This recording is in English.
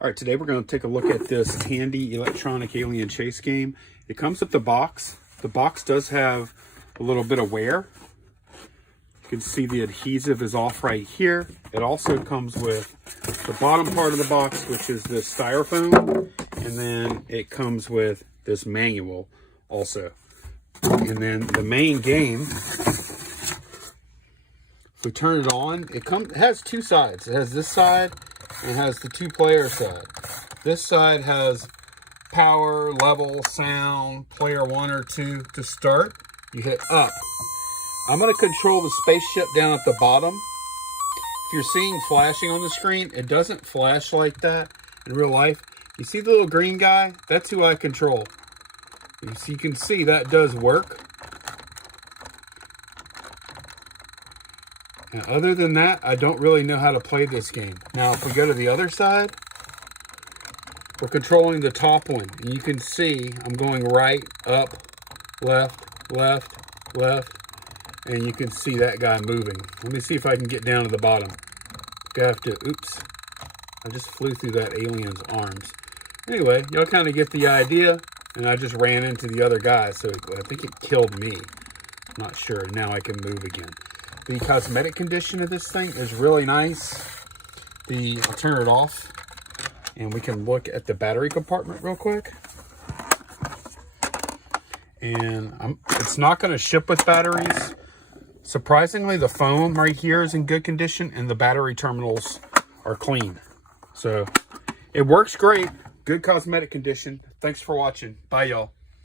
All right, today we're going to take a look at this Tandy electronic alien chase game. It comes with the box. The box does have a little bit of wear. You can see the adhesive is off right here. It also comes with the bottom part of the box, which is this styrofoam, and then it comes with this manual also. And then the main game, if we turn it on, it has two sides. It has this side and it has the two-player side. This side has power, level, sound, player 1 or 2 to start. You hit up. I'm going to control the spaceship down at the bottom. If you're seeing flashing on the screen, it doesn't flash like that in real life. You see the little green guy? That's who I control. So you can see that does work. And other than that, I don't really know how to play this game. Now, if we go to the other side, we're controlling the top one. And you can see I'm going right, up, left, left, left. And you can see that guy moving. Let me see if I can get down to the bottom. I have to, oops. I just flew through that alien's arms. Anyway, y'all kind of get the idea. And I just ran into the other guy, so I think it killed me. I'm not sure. Now I can move again. The cosmetic condition of this thing is really nice. I'll turn it off, and we can look at the battery compartment real quick. And it's not going to ship with batteries. Surprisingly, the foam right here is in good condition, and the battery terminals are clean. So it works great. Good cosmetic condition. Thanks for watching. Bye, y'all.